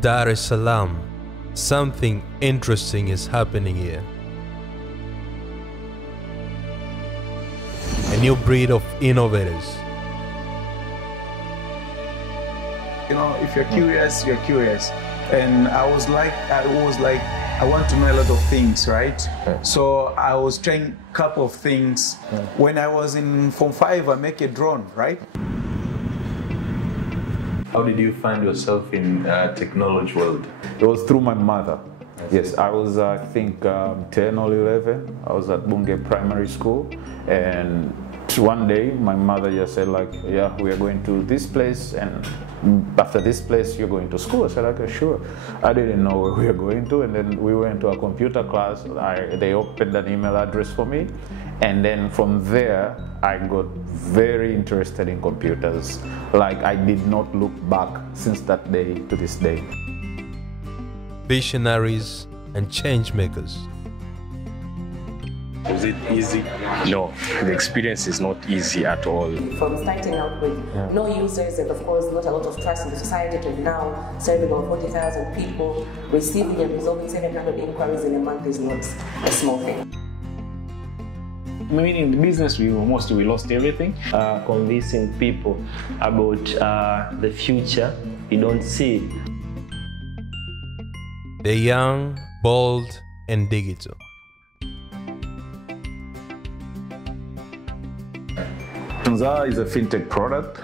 Dar es Salaam, something interesting is happening here. A new breed of innovators. You know, if you're curious, you're curious. And I was like, I want to know a lot of things, right? Yeah. So I was trying a couple of things. Yeah. When I was in Form 5, I make a drone, right? How did you find yourself in technology world? It was through my mother. Yes, I was, I think, 10 or 11. I was at Bunge Primary School, and one day my mother just said, like, yeah, we are going to this place, and after this place you're going to school. I said, okay, sure. I didn't know where we were going to, and then we went to a computer class. They opened an email address for me, and then from there I got very interested in computers. Like, I did not look back since that day to this day. Visionaries and change makers. Was it easy? No, the experience is not easy at all. From starting out with no users and of course not a lot of trust in the society to now serving over 40,000 people, receiving and resolving 700 inquiries in a month is not a small thing. Meaning in the business, we lost everything. Convincing people about the future you don't see. The young, bold, and digital. Tunzaa is a fintech product,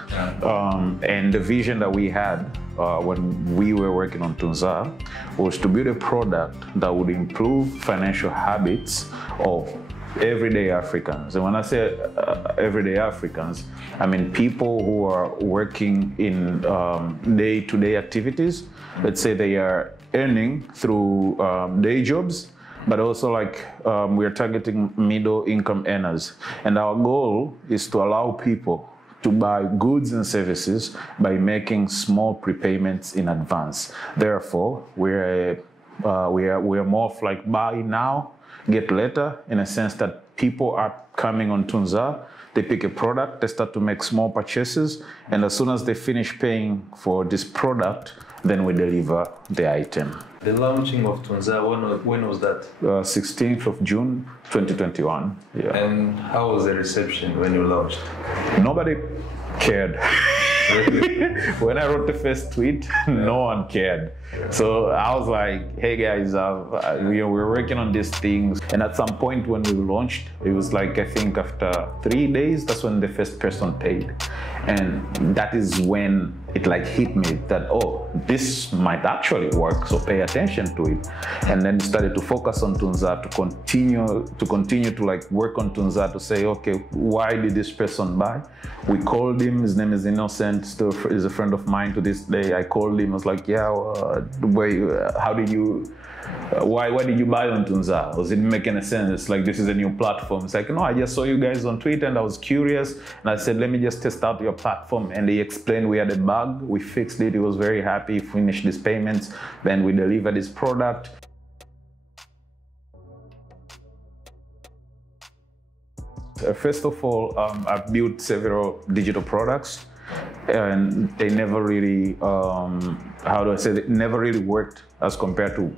and the vision that we had when we were working on Tunzaa was to build a product that would improve financial habits of everyday Africans. And when I say everyday Africans, I mean people who are working in day-to-day activities. Let's say they are earning through day jobs, but also like we're targeting middle income earners. And our goal is to allow people to buy goods and services by making small prepayments in advance. Therefore, we're more of like buy now, get later, in a sense that people are coming on Tunzaa, they pick a product, they start to make small purchases, and as soon as they finish paying for this product, then we deliver the item. The launching of Tunzaa, when was that? 16th of June, 2021. Yeah. And how was the reception when you launched? Nobody cared. When I wrote the first tweet, no one cared. So I was like, hey guys, we're working on these things. And at some point when we launched, it was like, I think after 3 days, that's when the first person paid. And that is when it like hit me that, oh, this might actually work, so pay attention to it. And then started to focus on Tunzaa, to continue to like work on Tunzaa, to say, okay, why did this person buy? We called him, his name is Innocent, still is a friend of mine to this day. I called him, I was like, yeah, how did you, why did you buy on Tunzaa? Was it making a sense? Like, this is a new platform. It's like, no, I just saw you guys on Twitter and I was curious. And I said, let me just test out your platform. And they explained we had a bug. We fixed it. He was very happy. Finished these payments. Then we delivered this product. First of all, I've built several digital products. And they never really, how do I say, it never really worked as compared to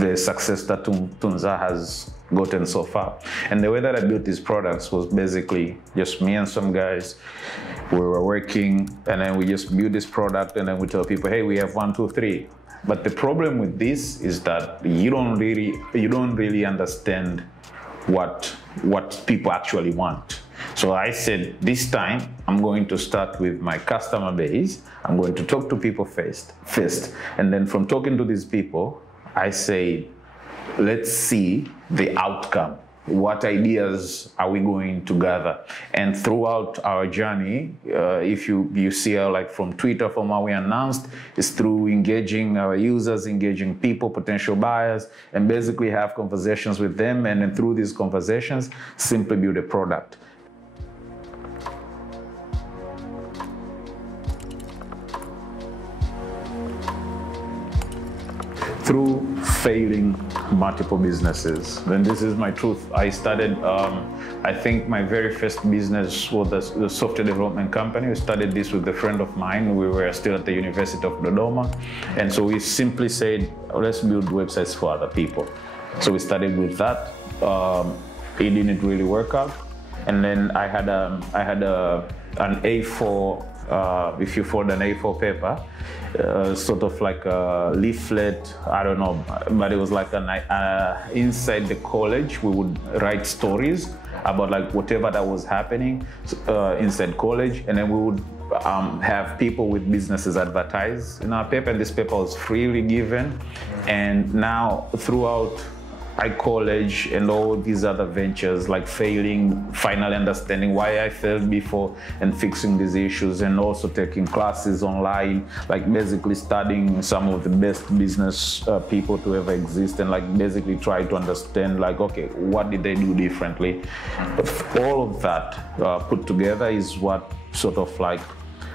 the success that Tunzaa has gotten so far. And the way that I built these products was basically just me and some guys. We were working, and then we just built this product, and then we tell people, hey, we have 1, 2, 3. But the problem with this is that you don't really understand what people actually want. So I said, this time I'm going to start with my customer base. I'm going to talk to people first. And then from talking to these people, I say, let's see the outcome. What ideas are we going to gather? And throughout our journey, if you see like from Twitter, from how we announced, is through engaging our users, engaging people, potential buyers, and basically have conversations with them. And then through these conversations, simply build a product. Through failing multiple businesses. And this is my truth. I started, I think my very first business was the software development company. We started this with a friend of mine. We were still at the University of Dodoma. And so we simply said, let's build websites for other people. So we started with that. It didn't really work out. And then I had an A4, if you fold an A4 paper, sort of like a leaflet, I don't know, but it was like inside the college, we would write stories about like whatever that was happening inside college, and then we would have people with businesses advertise in our paper, and this paper was freely given. And now throughout college and all these other ventures, like failing, finally understanding why I failed before and fixing these issues, and also taking classes online, like basically studying some of the best business people to ever exist, and like basically try to understand like, okay, what did they do differently? All of that put together is what sort of like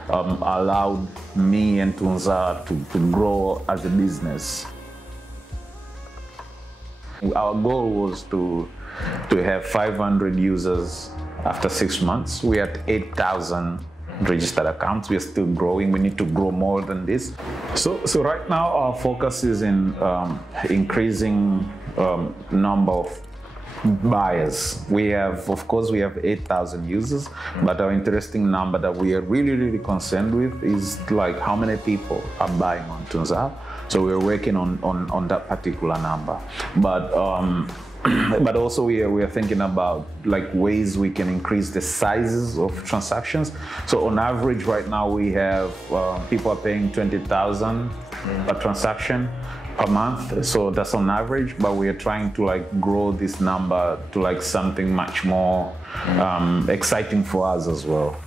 allowed me and Tunzaa to grow as a business. Our goal was to have 500 users after 6 months. We had 8,000 registered accounts. We are still growing. We need to grow more than this. So right now our focus is in increasing number of buyers. We have, of course, we have 8,000 users, but our interesting number that we are really concerned with is like how many people are buying on Tunzaa. So we're working on that particular number. But but also we are thinking about like ways we can increase the sizes of transactions. So on average right now we have people are paying 20,000 per transaction per month. So that's on average, but we are trying to like grow this number to like something much more exciting for us as well.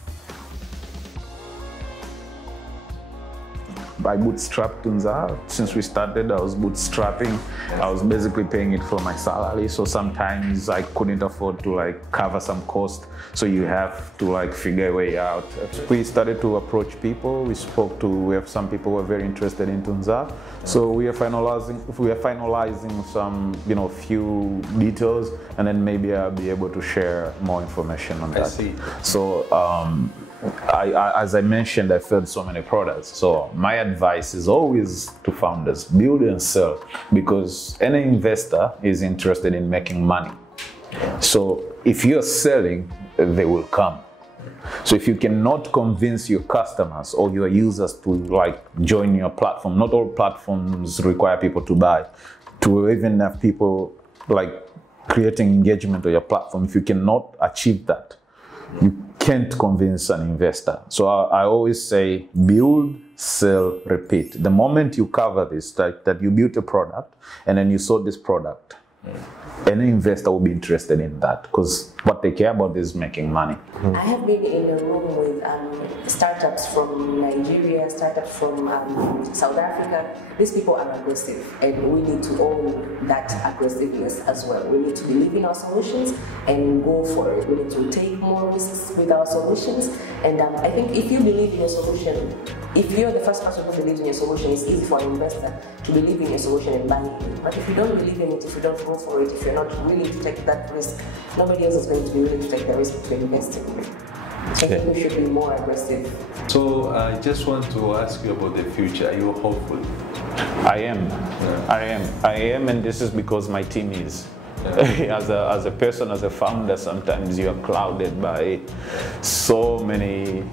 I bootstrapped Tunzaa. Since we started, I was bootstrapping. I was basically paying it for my salary. So sometimes I couldn't afford to like cover some cost. So you have to like figure a way out. We started to approach people. We have some people who are very interested in Tunzaa. So we are finalizing some, few details, and then maybe I'll be able to share more information on that. I see. So, as I mentioned, I failed so many products. So my advice is always to founders, build and sell, because any investor is interested in making money. So if you're selling, they will come. So if you cannot convince your customers or your users to like join your platform, not all platforms require people to buy, to even have people like creating engagement on your platform. If you cannot achieve that, you can't convince an investor. So I always say build, sell, repeat. The moment you cover this, that you built a product and then you sold this product, any investor will be interested in that, because what they care about is making money. I have been in a room with startups from Nigeria, startups from South Africa. These people are aggressive, and we need to own that aggressiveness as well. We need to believe in our solutions and go for it. We need to take more risks with our solutions. And I think if you believe in your solution, if you're the first person who believes in your solution, it's easy for an investor to believe in your solution and buy it. But if you don't believe in it, if you don't go for it, if you're not willing to take that risk, nobody else is going to be willing to take the risk to invest in it. So I think we should be more aggressive. So I just want to ask you about the future. Are you hopeful? I am. Yeah. I am, and this is because my team is. As a person, as a founder, sometimes you are clouded by so many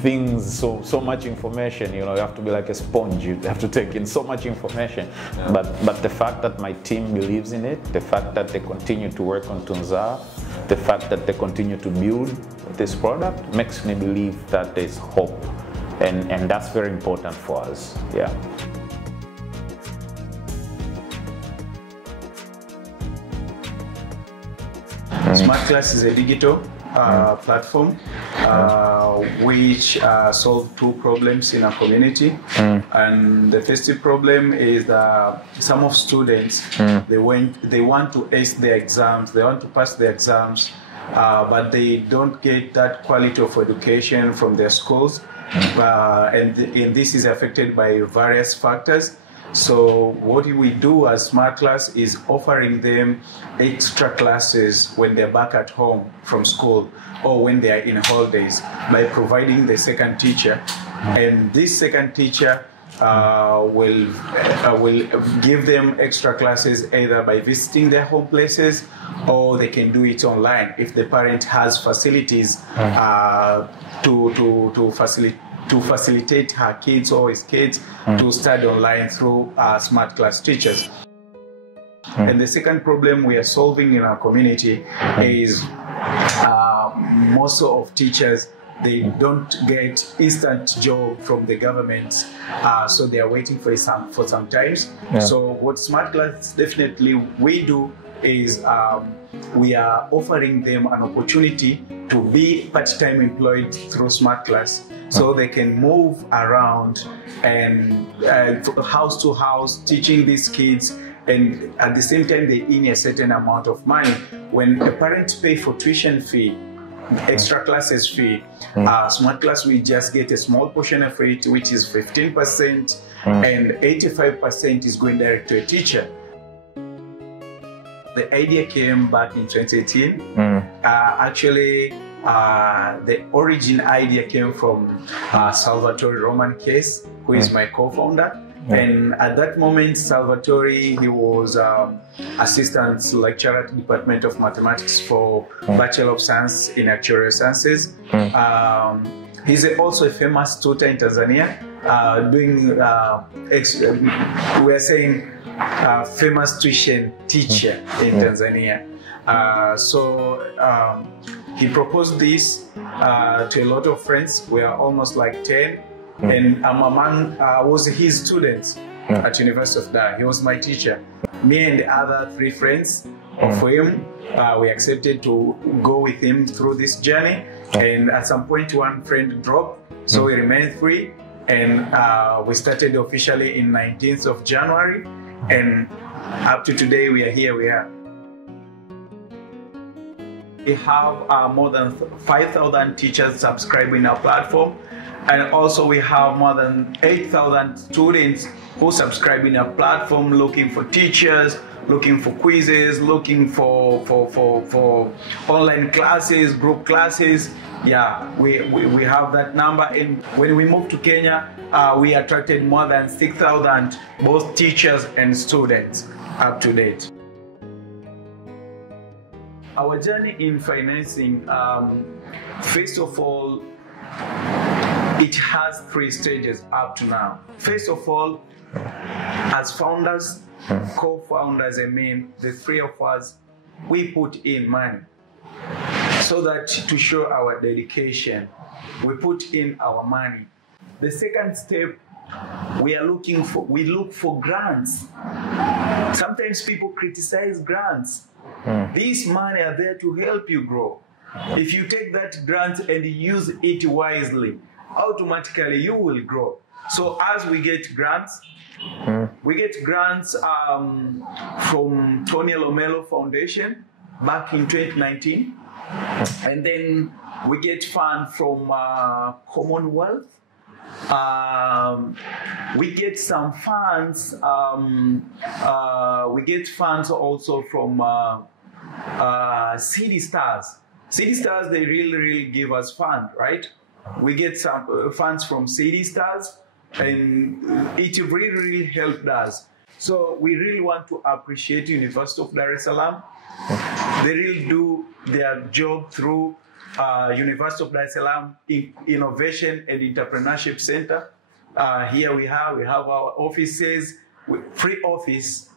things, so much information. You have to be like a sponge. You have to take in so much information. Yeah. But the fact that my team believes in it, the fact that they continue to work on Tunzaa, the fact that they continue to build this product makes me believe that there's hope, and that's very important for us. Yeah. Smartclass is a digital platform which solves two problems in our community. And the first problem is that some of students, they want to ace their exams, they want to pass their exams, but they don't get that quality of education from their schools. And this is affected by various factors. So what we do as Smartclass is offering them extra classes when they're back at home from school or when they are in holidays by providing the second teacher. And this second teacher will give them extra classes either by visiting their home places, or they can do it online if the parent has facilities to facilitate her kids or his kids to study online through Smartclass teachers. And the second problem we are solving in our community is most of teachers, they don't get instant job from the government, so they are waiting for some times. So what Smartclass definitely we do is we are offering them an opportunity to be part-time employed through Smartclass, so they can move around and house to house teaching these kids, and at the same time they earn a certain amount of money. When a parent pay for tuition fee, extra classes fee, Smartclass we just get a small portion of it, which is 15%, and 85% is going direct to a teacher. The idea came back in 2018. Actually, the origin idea came from Salvatore Roman Case, who is my co-founder. And at that moment, Salvatore, he was assistant lecturer at the Department of Mathematics for Bachelor of Science in Actuarial Sciences. He's also a famous tutor in Tanzania, doing, we are saying, famous tuition teacher in Tanzania. So he proposed this to a lot of friends. We are almost like 10. And I'm was his students at University of Dar. He was my teacher. Me and the other 3 friends of him, we accepted to go with him through this journey. And at some point, one friend dropped, so we remained 3. And we started officially in 19th of January. And up to today, we are here. We have more than 5,000 teachers subscribing our platform. And also we have more than 8,000 students who subscribe in our platform, looking for teachers, looking for quizzes, looking for online classes, group classes. Yeah, we have that number. And when we moved to Kenya, we attracted more than 6,000, both teachers and students up to date. Our journey in financing, first of all, it has 3 stages up to now. First of all, as founders, co-founders, the 3 of us, we put in money so that to show our dedication, we put in our money. The second step, we look for grants. Sometimes people criticize grants. These money are there to help you grow. If you take that grant and use it wisely, automatically you will grow. So as we get grants, we get grants from Tony Lomelo Foundation back in 2019. And then we get funds from Commonwealth. We get some funds. We get funds also from City Stars. City Stars, they really give us funds, right? We get some funds from City Stars, and it really helped us. So we really want to appreciate University of Dar es Salaam. They really do their job through University of Dar es Salaam Innovation and Entrepreneurship Center. Here we have our offices, free office.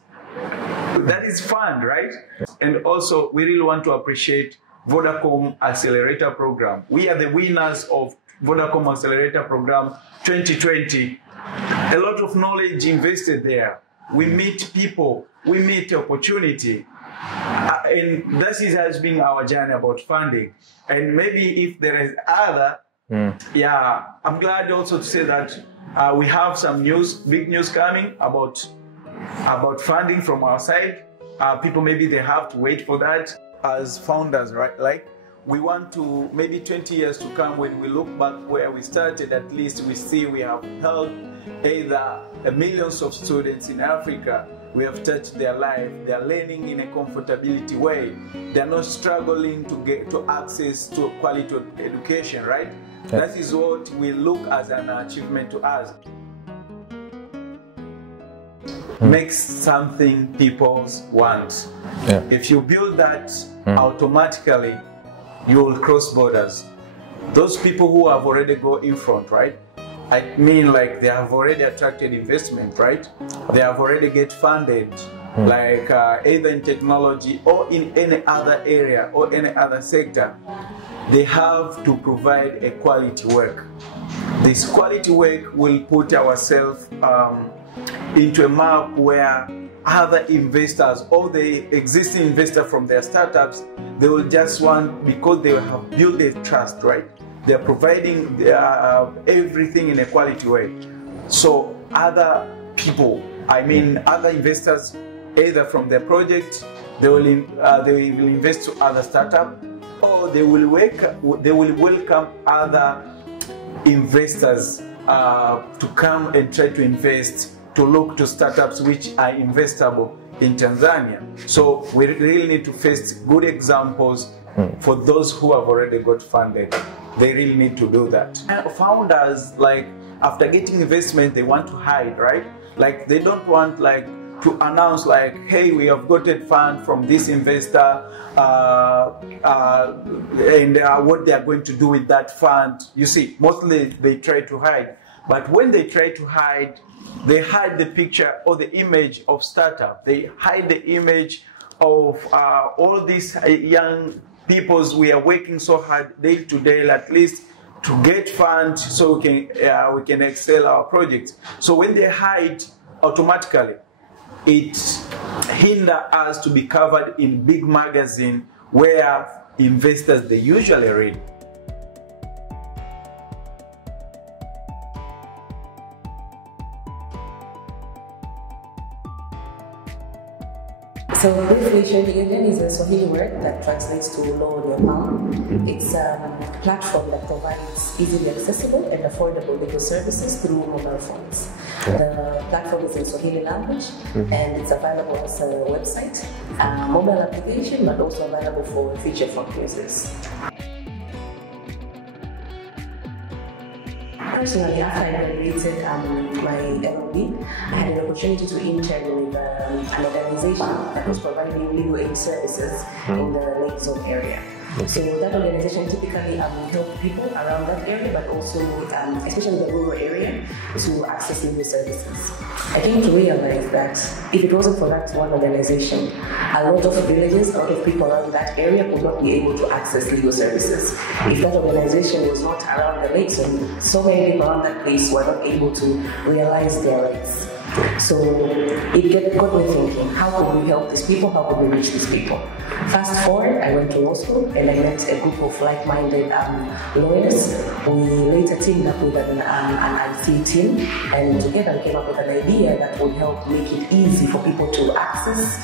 That is fun, right? And also we really want to appreciate Vodacom Accelerator Program. We are the winners of Vodacom Accelerator Program 2020. A lot of knowledge invested there. We meet people, we meet opportunity. And this has been our journey about funding. And maybe if there is other, I'm glad also to say that we have some news, big news coming about funding from our side. People maybe they have to wait for that. As founders, right? Like we want to, maybe 20 years to come, when we look back where we started, at least we see we have helped either millions of students in Africa. We have touched their life. They are learning in a comfortability way. They are not struggling to get to access to quality education, right? Yeah. That is what we look as an achievement to us. Makes something people want. Yeah. If you build that, automatically you will cross borders. Those people who have already go in front, right? I mean, like, they have already attracted investment, right? They have already get funded, like either in technology or in any other area or any other sector. They have to provide a quality work. This quality work will put ourselves into a map where other investors or the existing investor from their startups, they will just want, because they have built a trust, right? They're providing everything in a quality way. So other people, I mean other investors, either from their project, they will invest to other startups, or they will welcome other investors to come and try to invest, to look to startups which are investable in Tanzania. So we really need to face good examples for those who have already got funded. They really need to do that. Founders, like, after getting investment, they want to hide, right? Like, they don't want, like, to announce, like, hey, we have got a fund from this investor, and what they are going to do with that fund. You see, mostly they try to hide. But when they try to hide, they hide the picture or the image of startup. They hide the image of all these young peoples. We are working so hard day to day, at least to get funds so we can excel our projects. So when they hide, automatically it hinders us to be covered in big magazine where investors, they usually read. So briefly, Sheria Kiganjani is a Swahili word that translates to law on your palm. It's a platform that provides easily accessible and affordable legal services through mobile phones. The platform is in Swahili language, and it's available as a website, a mobile application, but also available for feature phone users. Personally, after I graduated my LLB, I had an opportunity to intern with an organization that was providing legal aid services in the Lake Zone area. So that organization typically helped people around that area, but also, especially the rural area, to access legal services. I came to realize that if it wasn't for that one organization, a lot of villages, a lot of people around that area would not be able to access legal services. If that organization was not around the lake, so many people around that place were not able to realize their rights. So it got me thinking, how could we help these people? How could we reach these people? Fast forward, I went to law school and I met a group of like-minded lawyers. We later teamed up with an IT team, and together we came up with an idea that would help make it easy for people to access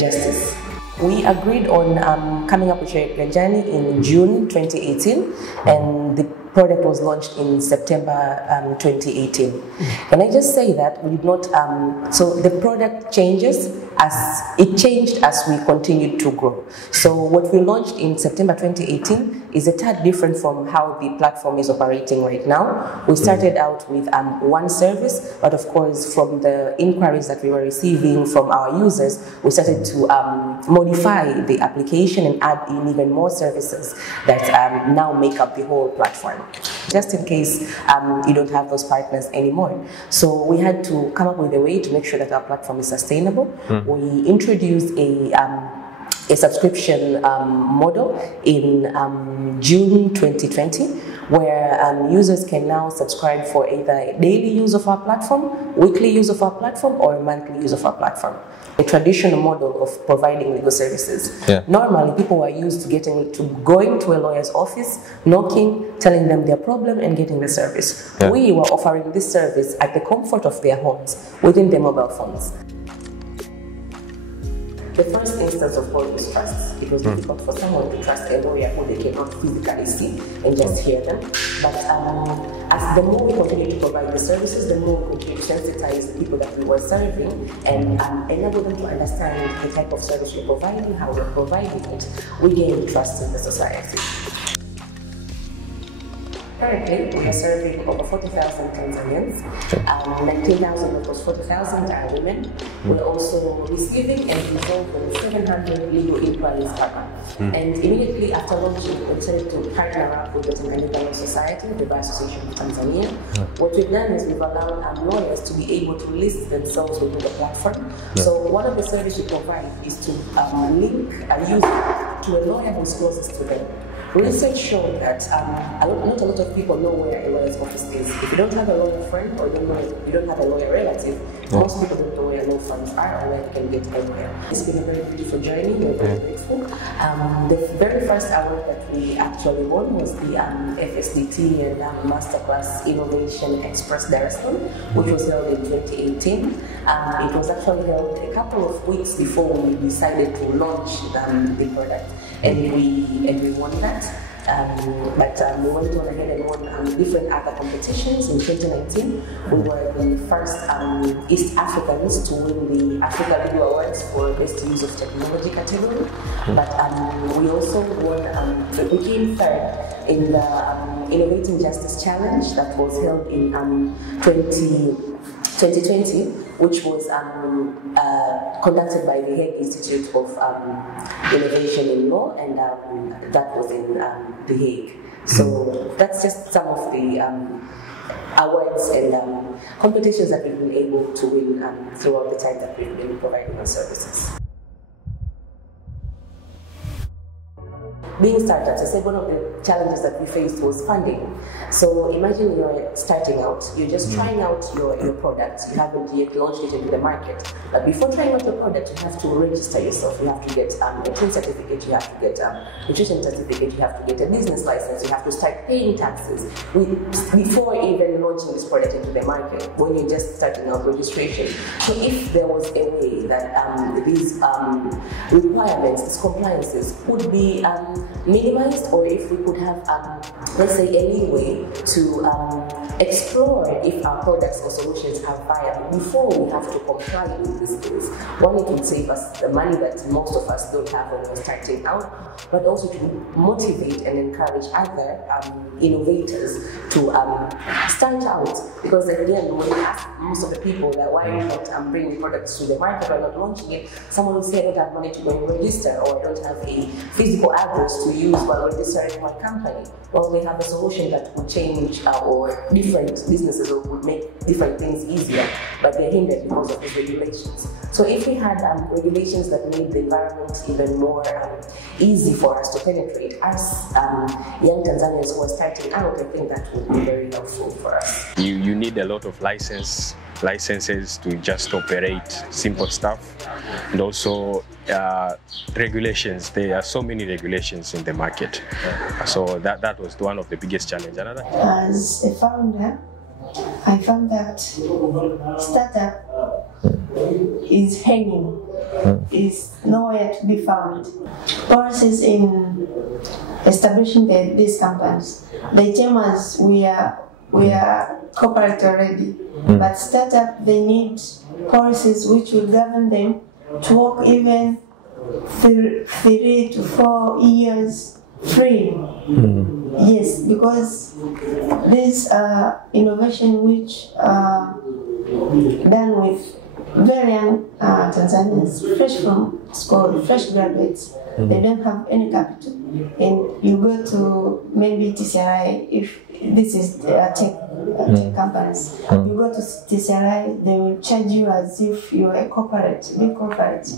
justice. We agreed on coming up with Sheria Kiganjani in June 2018, and the product was launched in September 2018. Can I just say that we did not, so the product changed as we continued to grow. So what we launched in September 2018 is a tad different from how the platform is operating right now. We started out with one service, but of course from the inquiries that we were receiving from our users, we started to modify the application and add in even more services that now make up the whole platform, just in case you don't have those partners anymore. So we had to come up with a way to make sure that our platform is sustainable. We introduced a subscription model in June 2020, where users can now subscribe for either daily use of our platform, weekly use of our platform, or monthly use of our platform. A traditional model of providing legal services. Normally, people were used to going to a lawyer's office, knocking, telling them their problem, and getting the service. We were offering this service at the comfort of their homes, within their mobile phones. The first instance, of course, is trust. It was difficult for someone to trust a lawyer who they cannot physically see and just hear them. But as the more we continue to provide the services, the more we continue to sensitize the people that we were serving and enable them to understand the type of service we're providing, how we're providing it, we gain trust in the society. Currently, we are serving over 40,000 Tanzanians. 19,000 of those 40,000 are women. We're also receiving and resolving 700 legal inquiries per month. And immediately after launching, we decided to partner up with the Tanzania Law Society, the Bar Association of Tanzania. What we've done is we've allowed lawyers to be able to list themselves within the platform. So one of the services we provide is to link a user to a lawyer who's closest to them. Research showed that not a lot of people know where a lawyer's office is. If you don't have a lawyer friend or you don't have a lawyer relative, most people don't know where law firms are or where you can get anywhere. It's been a very beautiful journey. We're very grateful. The very first award that we actually won was the FSDT and Masterclass Innovation Express Dar es Salaam, which was held in 2018. It was actually held a couple of weeks before we decided to launch the product. And we won that. But we went on ahead and won different other competitions. In 2019, we were the first East Africans to win the Africa Legal Awards for Best Use of Technology category. But we also won, we came third in the Innovating Justice Challenge that was held in 2020, which was conducted by the Hague Institute of Innovation in Law, and that was in The Hague. So that's just some of the awards and competitions that we've been able to win throughout the time that we've been providing our services. Being startups, I said one of the challenges that we faced was funding. So imagine you're starting out, you're just trying out your product, you haven't yet launched it into the market. But before trying out your product, you have to register yourself, you have to get a trade certificate, you have to get a nutrition certificate, you have to get a business license, you have to start paying taxes. Before even launching this product into the market, when you're just starting out registration. So if there was a way that these requirements, these compliances could be minimized, or if we could have, let's say, a leeway to explore if our products or solutions are viable before we have to comply with these things. One, it would save us the money that most of us don't have when we're starting out, but also to motivate and encourage other innovators to start out. Because again, when you ask most of the people that why are you not bringing products to the market or not launching it, someone will say, I don't have money to go and register, or I don't have a physical address to use while registering my company. Well, we have a solution that would change or different businesses or would make different things easier, but they're hindered because of these regulations. So if we had regulations that made the environment even more easy for us to penetrate, as young Tanzanians who are starting out, I think that would be very helpful for us. You need a lot of licenses to just operate simple stuff, and also regulations. There are so many regulations in the market, so that was one of the biggest challenges. As a founder, I found that startup is hanging, is nowhere to be found. Policies in establishing these companies, they tell us we are corporate already, but startup, they need policies which will govern them to work even 3 to 4 years free. Yes, because these are innovation which are done with very young Tanzanians, fresh from school, fresh graduates. They don't have any capital. And you go to maybe TCRI, if this is tech companies, you go to TCRI, they will charge you as if you are a corporate, big corporate.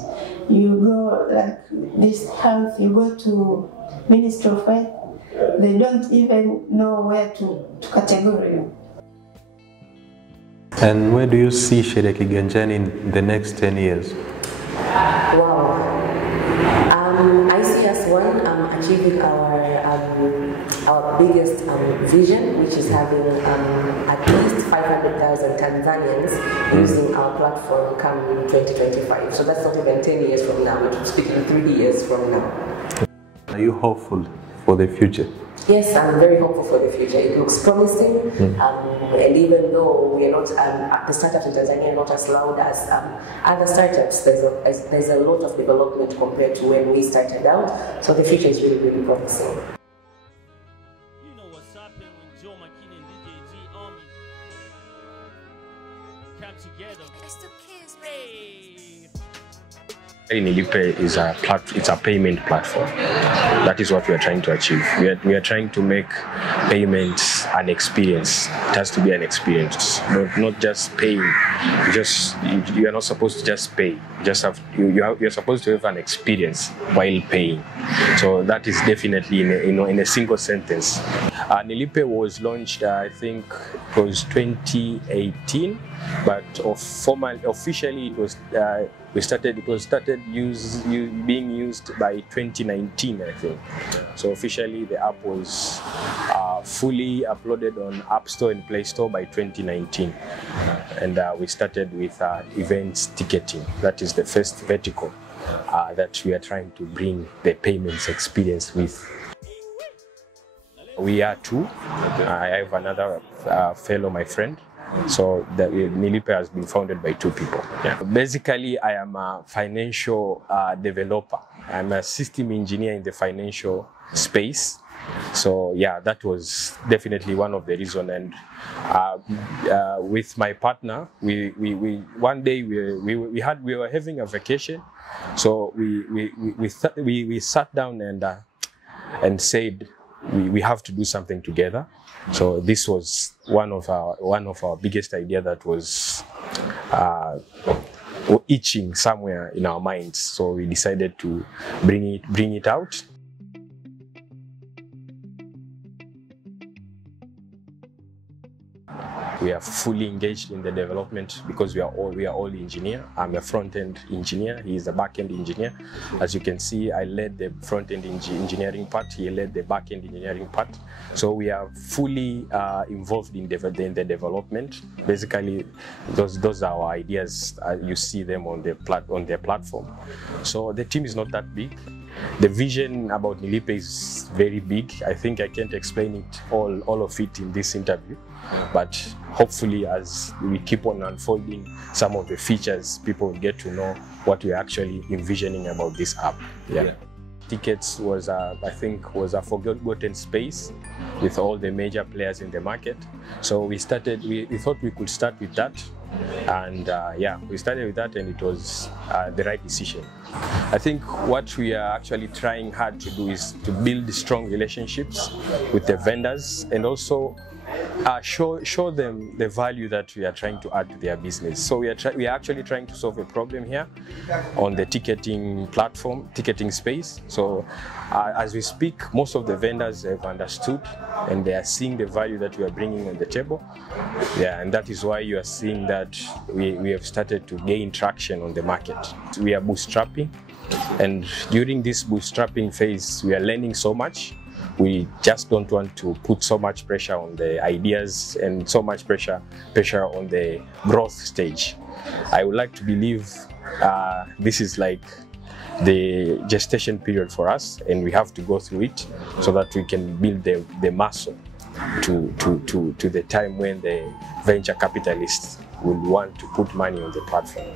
You go like this health, you go to Ministry of Health, they don't even know where to categorize you. And where do you see Sheria Kiganjani in the next 10 years? Wow. I see us achieving our our biggest vision, which is having at least 500,000 Tanzanians using our platform come 2025. So that's not even 10 years from now, we're speaking 3 years from now. Are you hopeful for the future? Yes, I'm very hopeful for the future. It looks promising, and even though we are not, the startups in Tanzania are not as loud as other startups, there's a lot of development compared to when we started out. So the future is really, really promising. You know what's happening when Joe McKinney and DJ G Army come together. Nilipe is it's a payment platform. That is what we are trying to achieve. We are trying to make payments an experience. It has to be an experience, not just paying. You are not supposed to just pay. You're supposed to have an experience while paying. So that is definitely in a single sentence. Nilipe was launched, I think, it was 2018, but officially it was. It was started being used by 2019, I think. So officially the app was fully uploaded on App Store and Play Store by 2019. And we started with events ticketing. That is the first vertical that we are trying to bring the payments experience with. We are two. I have another fellow, my friend. So the Nilipe has been founded by 2 people. Yeah. Basically, I am a financial developer. I'm a system engineer in the financial space. So yeah, that was definitely one of the reasons. And with my partner, we one day we were having a vacation. So we sat down and said we have to do something together. So this was one of our biggest idea that was itching somewhere in our minds. So we decided to bring it out. We are fully engaged in the development because we are all engineer. I'm a front-end engineer. He is a back-end engineer. As you can see, I led the front-end engineering part. He led the back-end engineering part. So we are fully involved in the development. Basically, those are our ideas. You see them on their platform. So the team is not that big. The vision about Nilipe is very big. I think I can't explain it all of it in this interview, but hopefully as we keep on unfolding some of the features, people will get to know what we're actually envisioning about this app. Yeah. Tickets was I think was a forgotten space with all the major players in the market. So we thought we could start with that. And yeah, we started with that, and it was the right decision. I think what we are actually trying hard to do is to build strong relationships with the vendors, and also show them the value that we are trying to add to their business. So we are actually trying to solve a problem here on the ticketing platform, ticketing space. So as we speak, most of the vendors have understood, and they are seeing the value that we are bringing on the table. Yeah, and that is why you are seeing that we have started to gain traction on the market. We are bootstrapping, and during this bootstrapping phase, we are learning so much. We just don't want to put so much pressure on the ideas and so much pressure on the growth stage. I would like to believe this is like the gestation period for us, and we have to go through it so that we can build the muscle to the time when the venture capitalists will want to put money on the platform.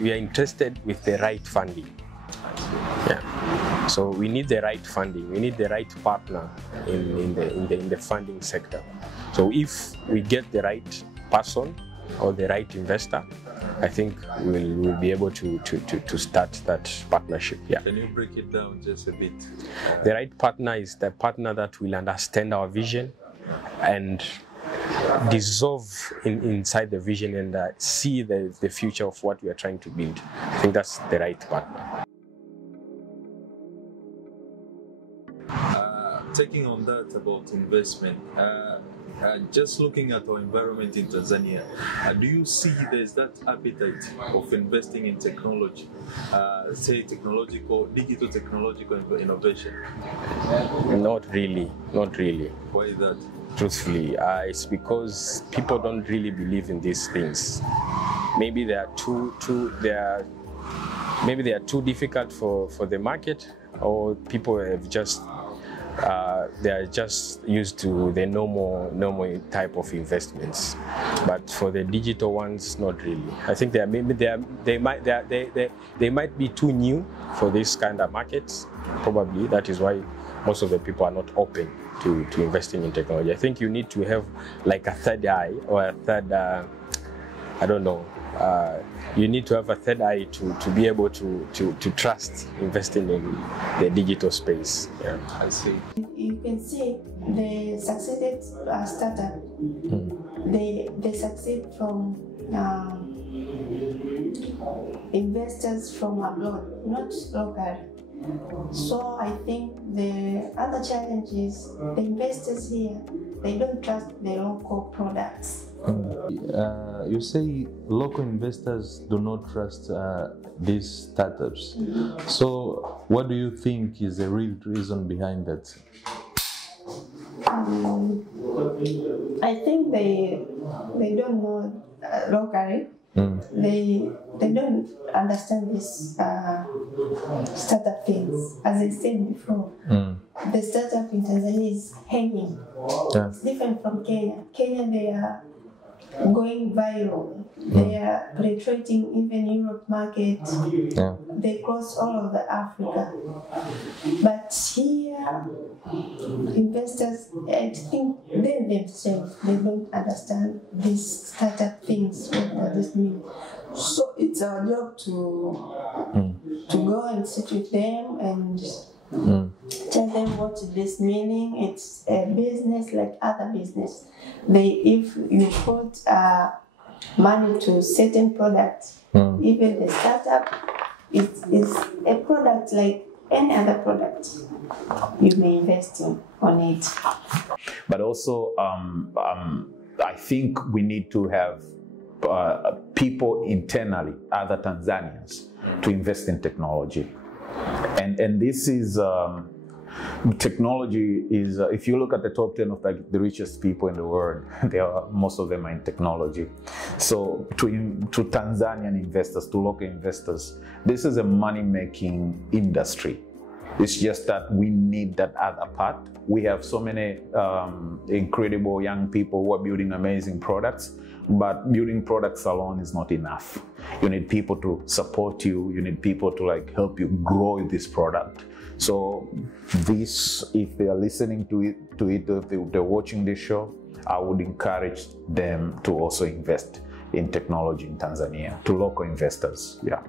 We are interested with the right funding. Yeah. So we need the right funding. We need the right partner in the funding sector. So if we get the right person or the right investor, I think we'll be able to start that partnership. Yeah. Can you break it down just a bit? The right partner is the partner that will understand our vision and dissolve inside the vision and see the future of what we are trying to build. I think that's the right partner. Taking on that about investment, Just looking at our environment in Tanzania, do you see there's that appetite of investing in technology, say digital technological innovation? Not really, not really. Why is that? Truthfully, it's because people don't really believe in these things. Maybe they are too difficult for the market, or people have just they are just used to the normal type of investments. But for the digital ones, not really. I think they might be too new for this kind of markets. Probably that is why most of the people are not open to investing in technology. I think you need to have like a third eye, or a third I don't know. You need to have a third eye to be able to trust investing in the digital space. Yeah, I see. You can see the succeeded startup. They succeed from investors from abroad, not local. So I think the other challenge is the investors here, they don't trust the local products. You say local investors do not trust these startups. So what do you think is the real reason behind that? I think they don't know locally. They don't understand this startup things. As I said before, the startup in Tanzania is hanging. Yeah. It's different from Kenya. Kenya, they are going viral. They are penetrating even Europe market. Yeah. They cross all of the Africa. But here, investors, I think they themselves, they don't understand these startup things, what does this mean. So it's our job to go and sit with them and tell them what is this meaning. It's a business like other business. If you put money to certain products, even the startup is a product like any other product. You may invest on it. But also, I think we need to have people internally, other Tanzanians, to invest in technology. And this is, technology is, if you look at the top 10 of the richest people in the world, most of them are in technology. So to Tanzanian investors, to local investors, this is a money-making industry. It's just that we need that other part. We have so many incredible young people who are building amazing products, but building products alone is not enough. You need people to support you. You need people to help you grow this product. So this, if they are listening to it, if they're watching this show, I would encourage them to also invest in technology in Tanzania, to local investors. Yeah,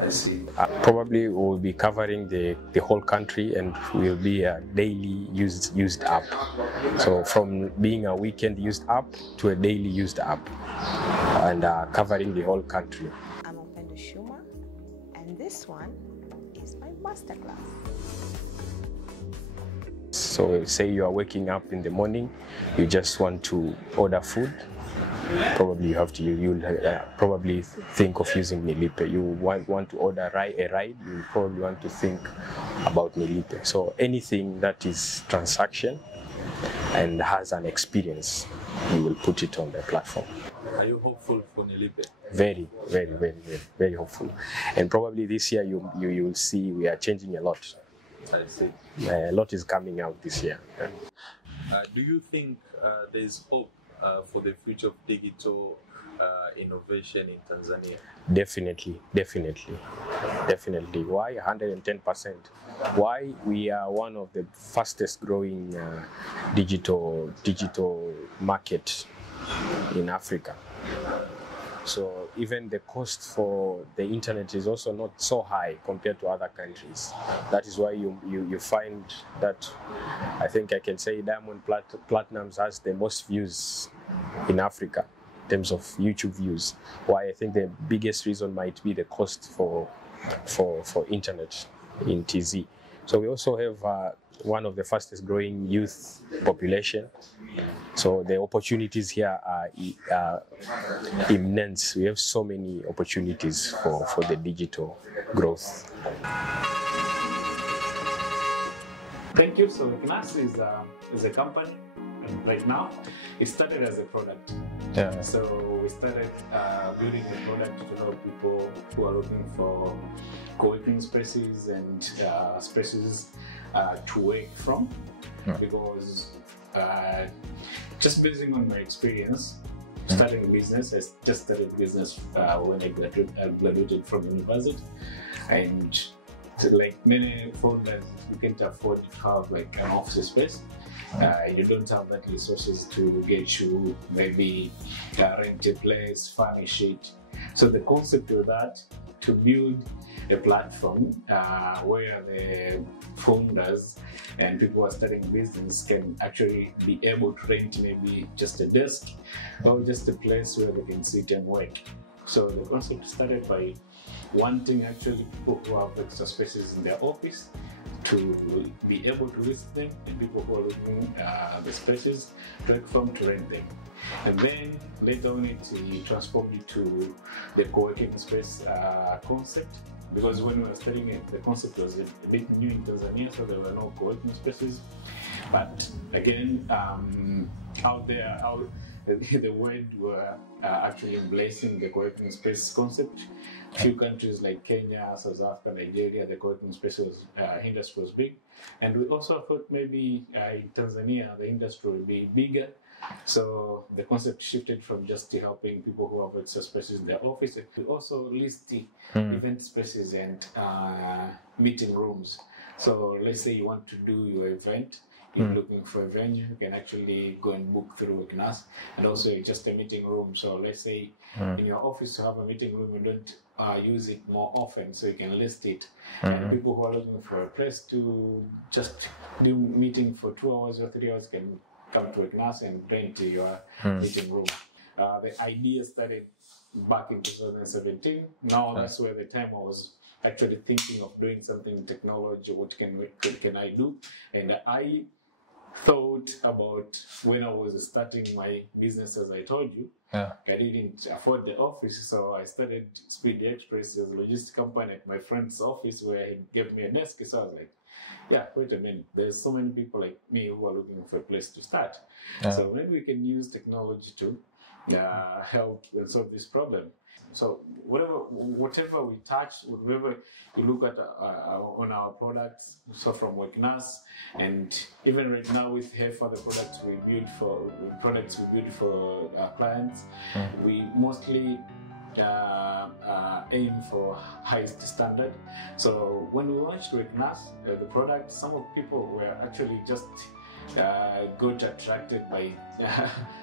I see. Probably we'll be covering the whole country, and will be a daily used app. So from being a weekend used app to a daily used app, and covering the whole country. I'm Shuma, and this one is my masterclass. So say you are waking up in the morning, you just want to order food. Probably you'll probably think of using Nilipe. You want to order a ride, you probably want to think about Nilipe. So anything that is transaction and has an experience, you will put it on the platform. Are you hopeful for Nilipe? Very, very, very, very, very hopeful. And probably this year you will see we are changing a lot. I see. A lot is coming out this year. Do you think there's hope for the future of digital innovation in Tanzania? Definitely, definitely, definitely. Why 110%? Why? We are one of the fastest growing digital market in Africa. So even the cost for the internet is also not so high compared to other countries. That is why you find that, I think I can say, Diamond Platinums has the most views in Africa in terms of YouTube views. Why? I think the biggest reason might be the cost for internet in TZ. So we also have one of the fastest growing youth population. So the opportunities here are immense. We have so many opportunities for the digital growth. Thank you. So Worknasi is a company, and right now it started as a product. Yeah. So we started building a product to help people who are looking for co-working spaces and spaces to work from. Because just basing on my experience, starting a business, I just started business when I graduated from university, and like many founders, you can't afford to have like an office space. You don't have that resources to get you maybe rent a place, furnish it. So the concept of that, to build a platform where the founders and people who are starting business can actually be able to rent maybe just a desk or just a place where they can sit and work. So the concept started by wanting actually people who have extra spaces in their office to be able to list them, and people who are looking the spaces to work from to rent them. And then later on it transformed into the co-working space concept, because when we were studying it, the concept was a bit new in Tanzania, so there were no co-working spaces. But again, out there, the world were actually embracing the co-working space concept. Few countries like Kenya, South Africa, Nigeria, the co-working space industry was big. And we also thought maybe in Tanzania, the industry will be bigger. So the concept shifted from just helping people who have extra spaces in their office. We also list the event spaces and meeting rooms. So let's say you want to do your event, you're looking for a venue, you can actually go and book through Worknasi, and also just a meeting room. So let's say in your office you have a meeting room, you don't use it more often, so you can list it. And people who are looking for a place to just do meeting for 2 hours or 3 hours can come to Worknasi and rent your meeting room. The idea started back in 2017. Now that's where the time I was actually thinking of doing something in technology. What can I do? And I thought about when I was starting my business, as I told you. I didn't afford the office, so I started Speed Express as a logistics company at my friend's office, where he gave me a desk. So I was like, yeah, wait a minute, there's so many people like me who are looking for a place to start. So maybe we can use technology to help and solve this problem. So whatever we touch, whatever you look at on our products, so from Worknasi, and even right now with for the products we build for our clients, we mostly aim for highest standard. So when we launched Worknasi, the product, some of people were actually just got attracted by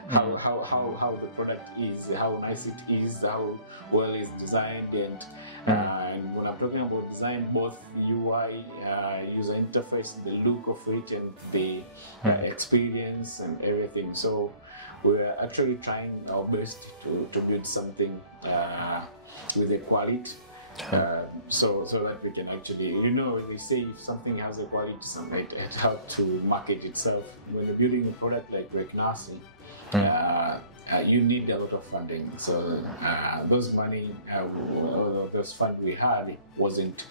how the product is, how nice it is, how well it's designed, and when I'm talking about design, both UI, user interface, the look of it, and the experience and everything. So we're actually trying our best to build something with a quality. So that we can actually, they say if something has a quality, it helps to market itself. When you're building a product like Worknasi, you need a lot of funding. So those money, those funds we had wasn't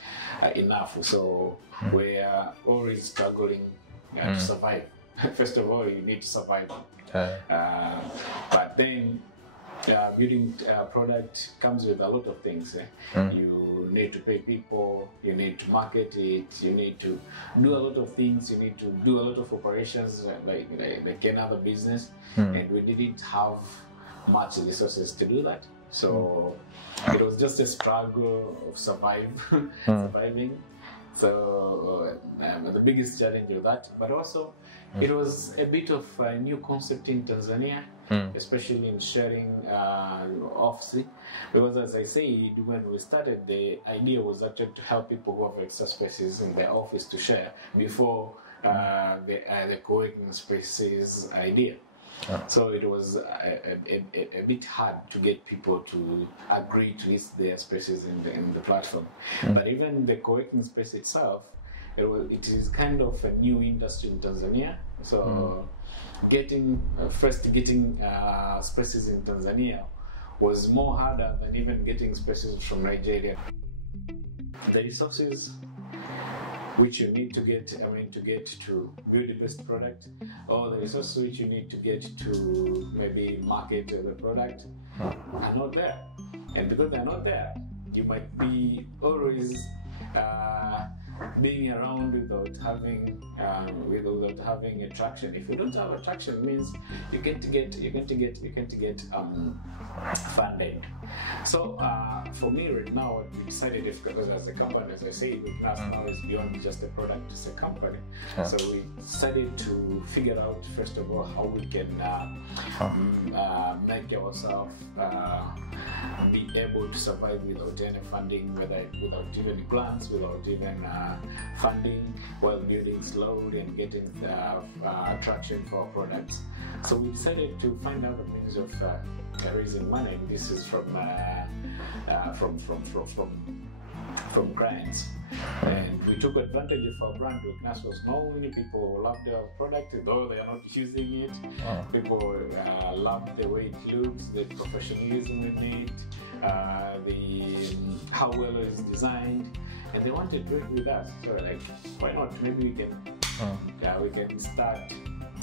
enough. So we're always struggling to survive. First of all, you need to survive. But then building a product comes with a lot of things. You need to pay people, you need to market it, you need to do a lot of things, you need to do a lot of operations like any other business, and we didn't have much resources to do that. So it was just a struggle of surviving. So the biggest challenge of that, but also it was a bit of a new concept in Tanzania, especially in sharing office, because as I said, when we started, the idea was actually to help people who have extra spaces in their office to share before the co-working spaces idea. So it was a bit hard to get people to agree to list their spaces in the platform. But even the co-working space itself, it is kind of a new industry in Tanzania. So getting spaces in Tanzania was more harder than even getting spaces from Nigeria. The resources which you need to get, to build the best product, or the resources which you need to get to maybe market the product are not there. And because they're not there, you might be always being around without having attraction. If you don't have attraction, it means you can't get funding. So for me right now, what we decided, because as a company, as I say, Worknasi now is beyond just a product, it's a company. So we decided to figure out, first of all, how we can make ourselves be able to survive without any funding, without even grants, without even funding, while building slowly and getting traction for our products. So we decided to find out the means of raising money. This is from clients, and we took advantage of our brand. Worknasi was known. People loved our product, though they are not using it. People loved the way it looks, the professionalism in it, how well it is designed, and they wanted to work with us. So like, why not? Maybe we can start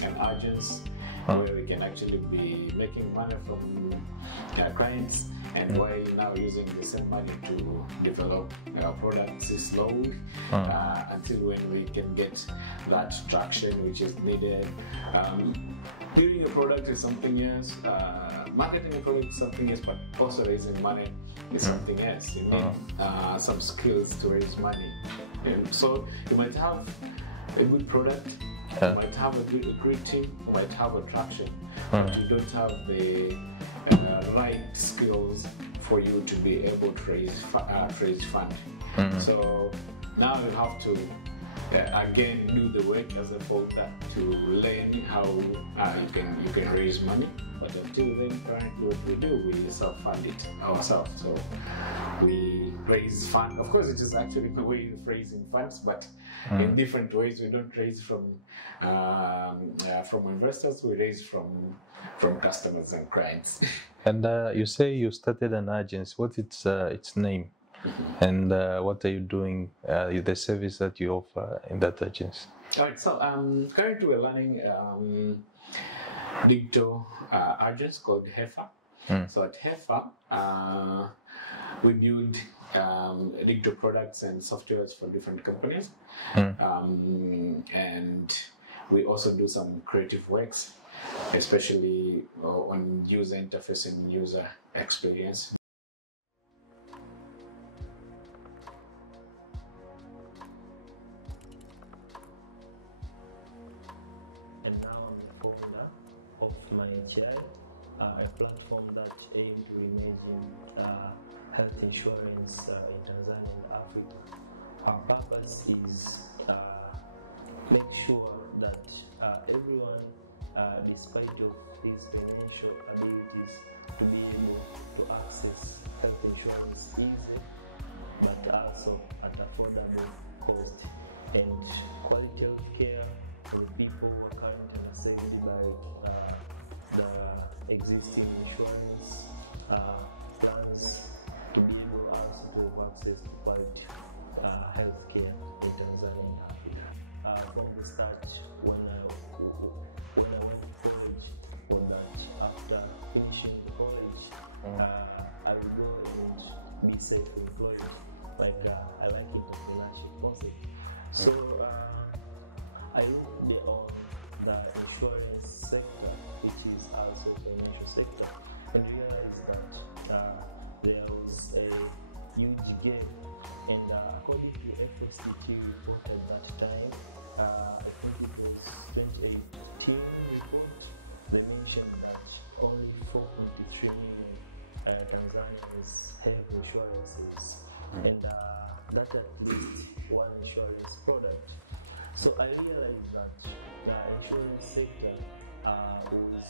an agency where we can actually be making money from clients, and while now using the same money to develop our products slowly until when we can get that traction which is needed. Building a product is something else, marketing a product is something else, but also raising money is something else. You need some skills to raise money. And so you might have a good product, you might have a great team, you might have attraction, but you don't have the right skills for you to be able to raise fund. So now you have to again do the work as a folder to learn how you can raise money. But until then, currently what we do, we self-fund it ourselves. So we raise funds. Of course, it is actually the way of raising funds, but in different ways. We don't raise from investors. We raise from customers and clients. And you say you started an agency. What is its name? And what are you doing? The service that you offer in that agency? All right. So currently we're learning digital agents called HEFA. So at HEFA, we build digital products and softwares for different companies, and we also do some creative works, especially on user interface and user experience. And now I'm the founder of MyHi, a platform that aims to reimagine health insurance in Tanzania and Africa. Our purpose is make sure that everyone, despite of his financial abilities, to be able to access health insurance easy, but also at affordable cost, and quality of care for the people who are currently saved by the existing insurance plans, to be able also to access quality health care in Tanzania and Africa. From the start, when I went to college, was that after finishing college, I would go and be self-employed. Like I like entrepreneurship concept. So I looked on the insurance sector, which is also financial sector, and realized that there was a huge gap. And according to the FSCT report at that time, I think it was 2018 report, they mentioned that only 4.3 million Tanzanians have insurances, and that at least one insurance product. So I realized that the insurance sector was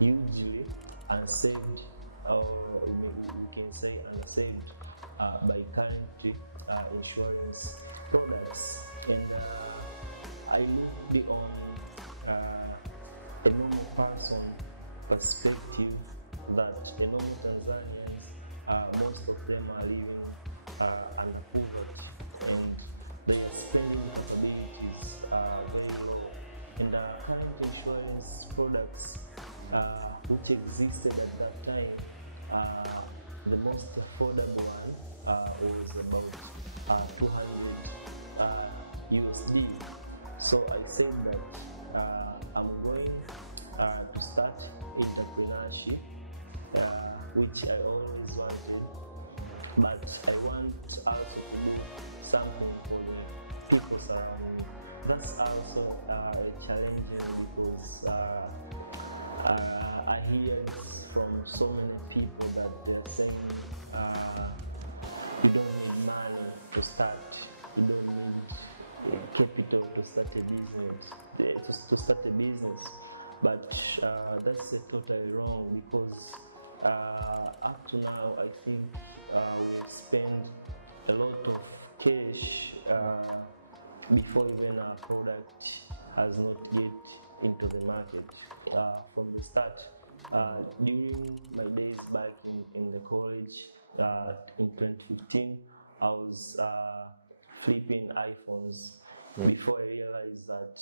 hugely unsaved, or maybe we can say unsaved by country insurance products, and I looked on a normal person perspective that the normal Tanzanians, most of them are living under poverty, and their spending abilities are very low. And current insurance products which existed at that time, the most affordable one was about 200 USD. So I said that I'm going to start entrepreneurship, which I always wanted, but I want also to do something for the people surrounding me. That's also challenging because I hear from so many people that they're saying you don't need money to start, you don't need capital to start a business, but that's totally wrong, because up to now I think we spend a lot of cash before even our product has not yet into the market. From the start, during my days back in the college in 2015, I was flipping iPhones before I realized that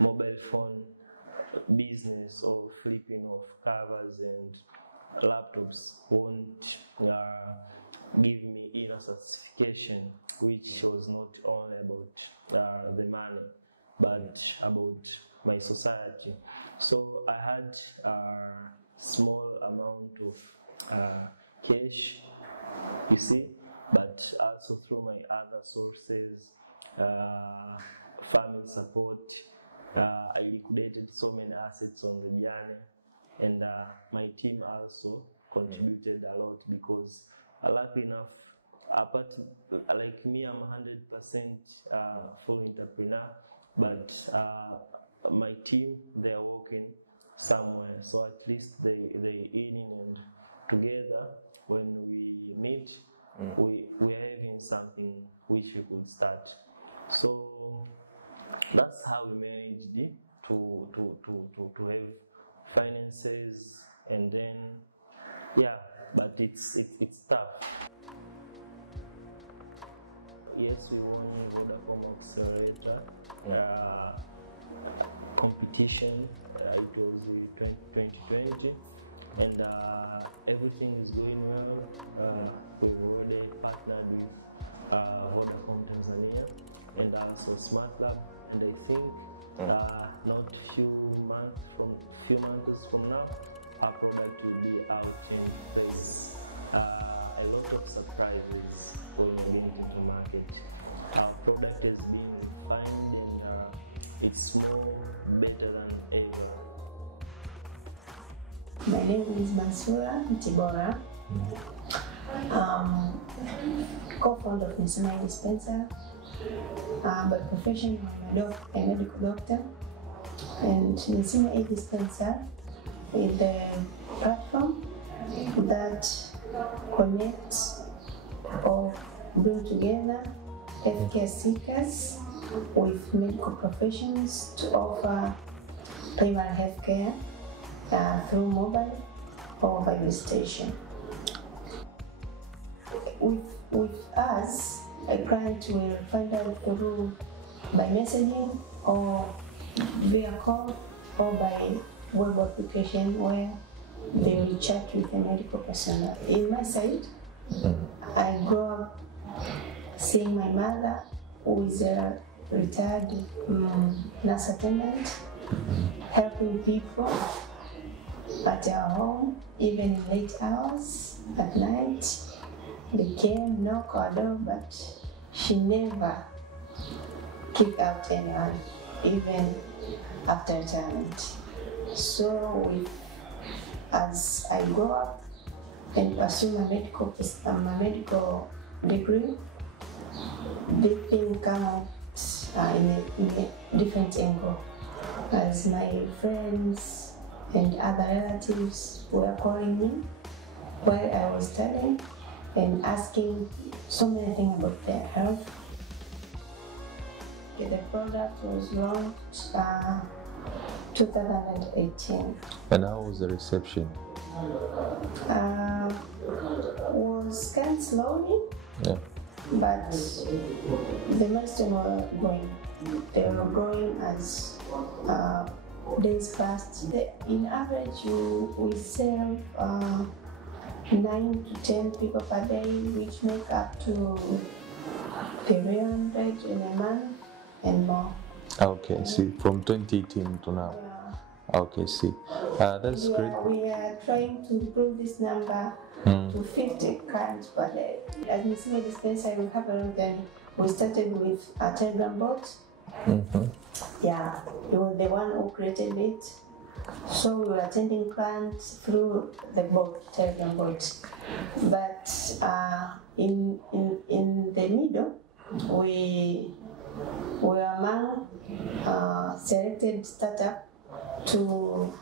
mobile phone business or flipping of covers and laptops won't give me inner satisfaction, which was not only about the money but about my society. So I had a small amount of cash, you see, but also through my other sources, family support, I liquidated so many assets on the journey, and my team also contributed a lot, because lucky enough, apart like me, I'm 100% full entrepreneur, but my team, they are working somewhere, so at least they in, and together when we meet, we are having something which we could start. So that's how we managed to have finances, and then but it's tough. Yes, we won Vodacom Accelerator competition. It was in 2020, and everything is going well. We've already partnered with Vodacom Tanzania and also Smartclass, and I think not few months from now, our product will be out in face. A lot of surprises going into the market. Our product is being refined, and it's more better than ever. My name is Mansura Tibora. Co-founder of Niinsima eDispensary. By profession, I'm a medical doctor. And Niinsima eDispensary is the platform that connects or bring together healthcare seekers with medical professions to offer primary healthcare through mobile or by station. With us, a client will find out through by messaging or via call or by web application where they will chat with a medical personnel. In my side, I grew up seeing my mother, who is a retired nurse attendant, helping people at our home, even in late hours at night. They came, knock our door, but she never kicked out anyone, even after retirement. So as I grow up and pursue my medical degree, this thing come out in a different angle. As my friends and other relatives were calling me while I was studying, and asking so many things about their health. Okay, the product was launched 2018. And how was the reception? Was kind of slowly, Yeah. but the milestone were going. They were growing as days passed. In average, we serve 9 to 10 people per day, which make up to 300 in a month and more. Okay, see, from 2018 to now. Yeah. Okay, see. That's great. We are trying to improve this number to 50 clients per day. As Niinsima eDispensary, we have a long time. We started with a Telegram bot. Yeah, he was the one who created it. So we were attending clients through the bot, Telegram bot. But in the middle, we were among selected startup to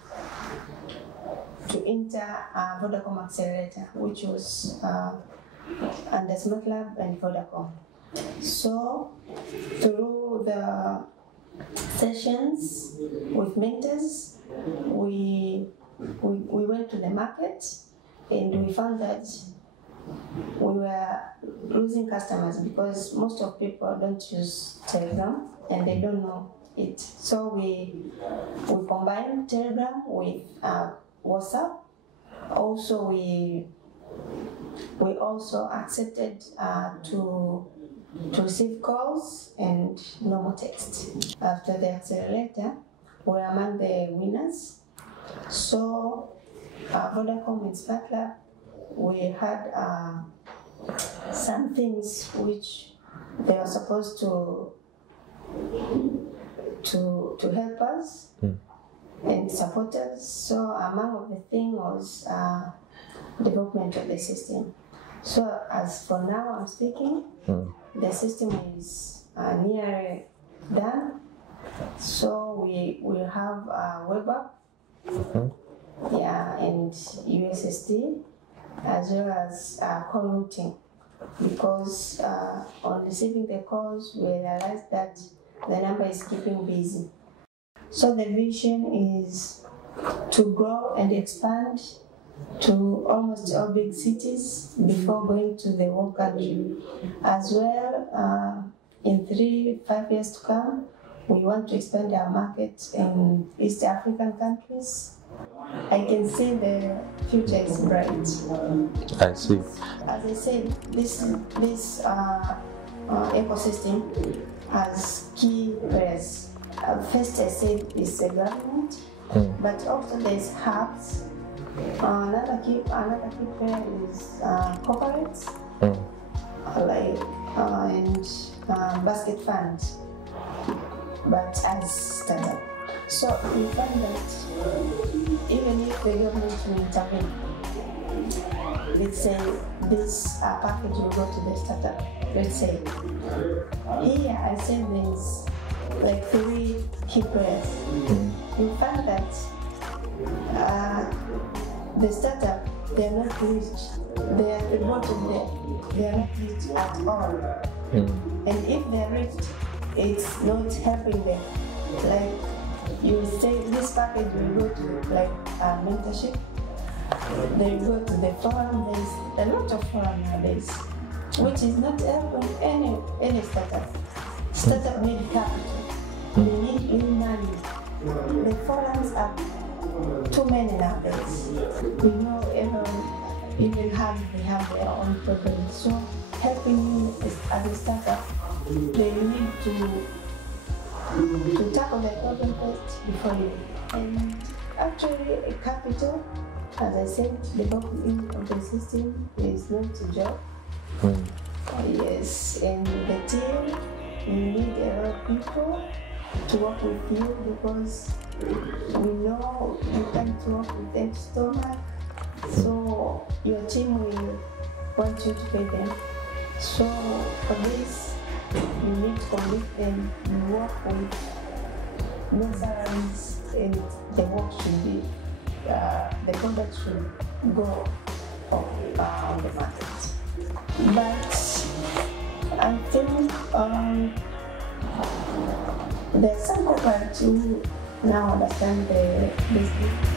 enter Vodacom Accelerator, which was under Smartclass and Vodacom. So through the sessions with mentors, we went to the market and we found that we were losing customers because most of people don't use Telegram and they don't know it. So we combined Telegram with WhatsApp. Also, we also accepted to receive calls and normal text. After the accelerator, we were among the winners. So Vodacom and Smartclass, we had some things which they were supposed to help us and support us. So among of the thing was development of the system. So as for now I'm speaking, the system is nearly done. So we will have a web app, yeah, and USSD, as well as call routing. Because on receiving the calls, we realized that the number is keeping busy. So the vision is to grow and expand to almost all big cities before going to the whole country. As well, in 3-5 years to come, we want to expand our market in East African countries. I can see the future is bright. I see. As I said, this ecosystem has key players. First, I said is the government, but also there's hubs. Another key player is corporates, and basket funds, but as startup. So we find that even if the government will intervene, let's say this package will go to the startup. Let's say here I said there's like 3 key players. We find that the startup, they are not reached. They are at the bottom there. They are not reached at all. And if they are reached, it's not helping them. Like you say, this package will go to like mentorship. They will go to the forum. There's a lot of forum nowadays, which is not helping any startup. Startup need capital. They need real money. The forums are too many nowadays. We know everyone, even they have their own problems. So helping you as a startup, they need to tackle the problem first before you. And actually, a capital, as I said, the developing of the system is not a job. Yes, and the team, you need a lot of people to work with you because we know you can't work with empty stomach, so your team will want you to pay them. So for this, you need to convince them, you work with no salaries, and the work should be, the product should go on the market. but I think there's some corporates who now understand the business.